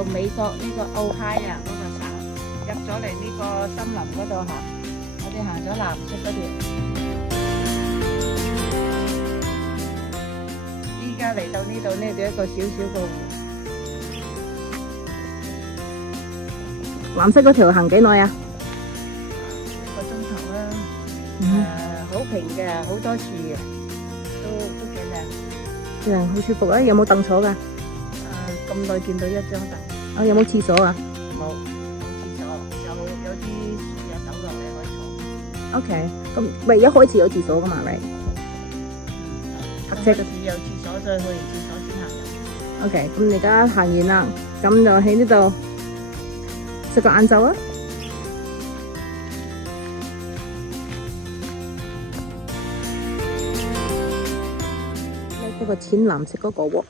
到美國呢個奧嗨啊嗰個省，入咗嚟呢個森林嗰度嚇。我哋行咗藍色嗰條，依家嚟到呢度呢，就一個小小個湖。藍色嗰條行幾耐啊？1個鐘頭啦。好平嘅，好多樹嘅，都幾靚。好舒服啊！有冇凳坐㗎？咁耐見到一張凳。有冇廁所啊？冇廁所，有啲樹嘅走落嚟可以坐。OK，咁咪一開始有廁所㗎嘛？咪黑色嘅樹有廁所，所以去完廁所先行入。OK，咁而家行完啦，咁就喺呢度食個晏晝啊！呢個淺藍色嗰個 walk。